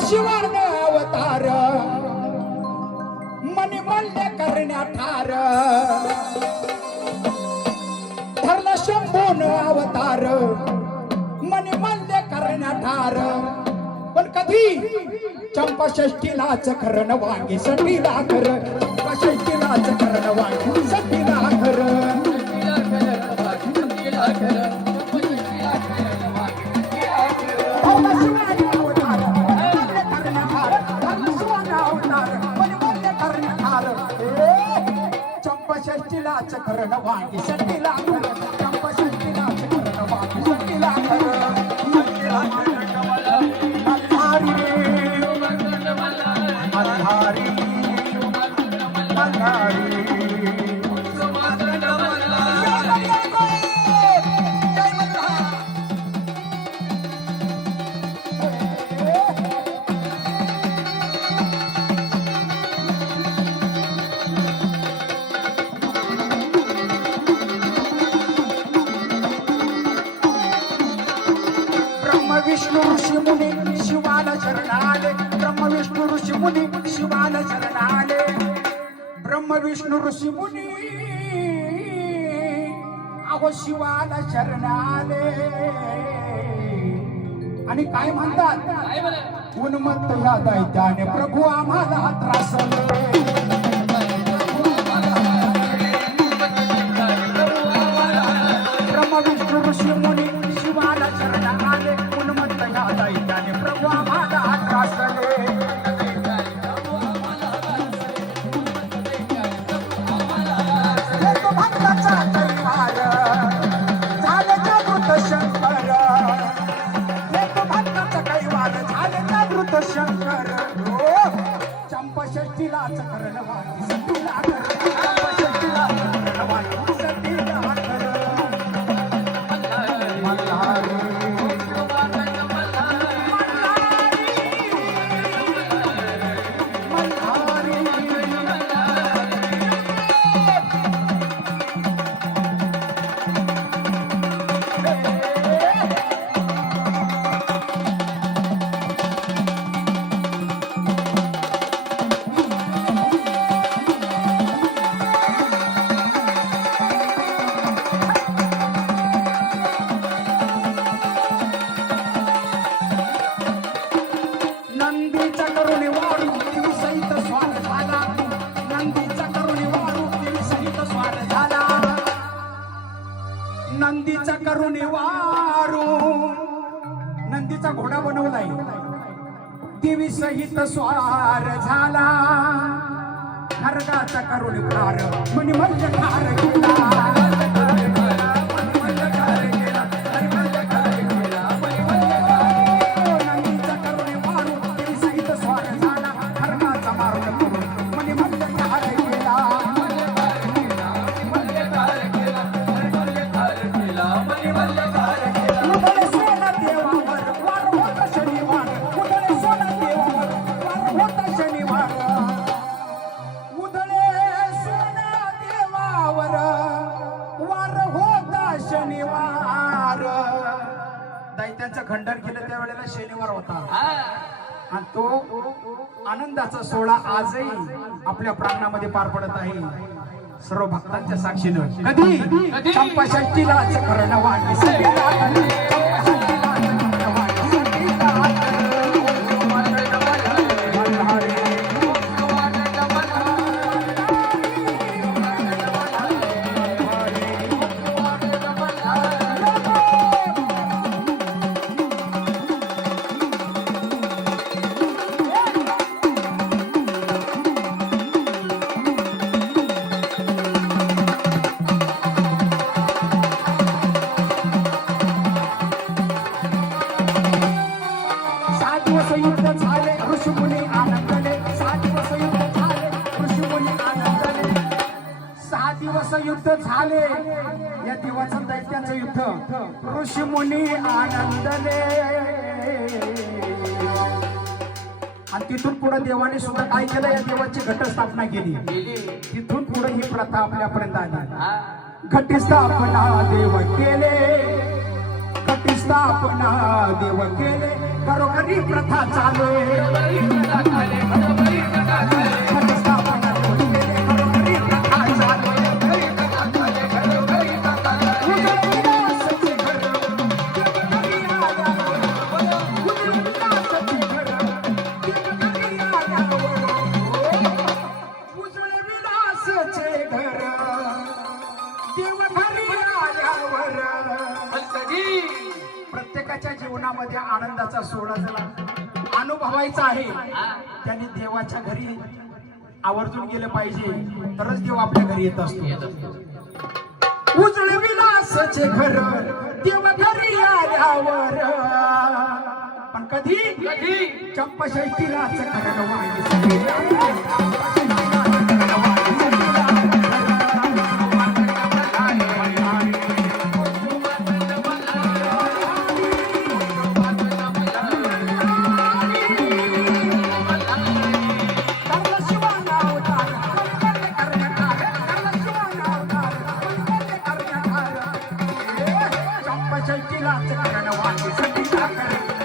शिवान अवतार. मनी मल्ल करण्या ठार. धरला शंभून अवतार. मनी मल्ल करण्या ठार. पण कधी? चंपाषष्टीलाच करण वांगी सटीला कर. चंपाषष्टीलाच करण वांगी सटीला कर. षष्टीलाच करण वांगी सटीला कर चंपा षष्टीलाच करण वांगी सटीला कर सटीला मुनी शिवाला शरणाले. ब्रह्म विष्णू ऋषी मुनी शिवाला शरणाले. ब्रह्म विष्णू ऋषी मुनी अहो शिवाला शरणाले. आणि काय म्हणतात? उन्मत्त ह्या दैत्याने प्रभू आम्हाला त्रासले नंदीचा करुणी वारू देवी सहित स्वार झाला. नंदीचा करुणी सहित झाला. नंदीचा करुणी वारू नंदीचा घोडा बनवलाय. देवी सहित स्वार झाला. खरगाचा करुणी प्रार म्हणे म्हणजे ठार दैत्यांचं खंडन केलं त्यावेळेला शनिवार होता. आणि तो आनंदाचा सोहळा आजही आपल्या प्रांगणामध्ये पार पडत आहे. सर्व भक्तांच्या साक्षीनं. कधी? चंपा षष्टीला करण वाणी युद्ध झाले. या दिवसात दैत्याचं युद्ध. ऋषीमुनी आनंदले. आणि तिथून पुढे देवाने सुद्धा काय केलं? या देवाची घटस्थापना केली. तिथून पुढे ही प्रथा आपल्यापर्यंत आली. घटस्थापना देव केले. घटस्थापना देव केले. खरोखरी प्रथा चालू माणसाचे घर. प्रत्येकाच्या जीवनामध्ये आनंदाचा सोहळा झाला. अनुभवायचा आहे. त्यांनी देवाच्या घरी आवर्जून गेलं पाहिजे. तरच देव आपल्या घरी येत असतो. उजळ घर देव घरी आल्यावर. पण कधी? कधी? चंपषष्टीलाच घर ಚಂಚಿಲಾಚ ಕಣವಾಗಿ ಸಂಗೀತ ಕರೆ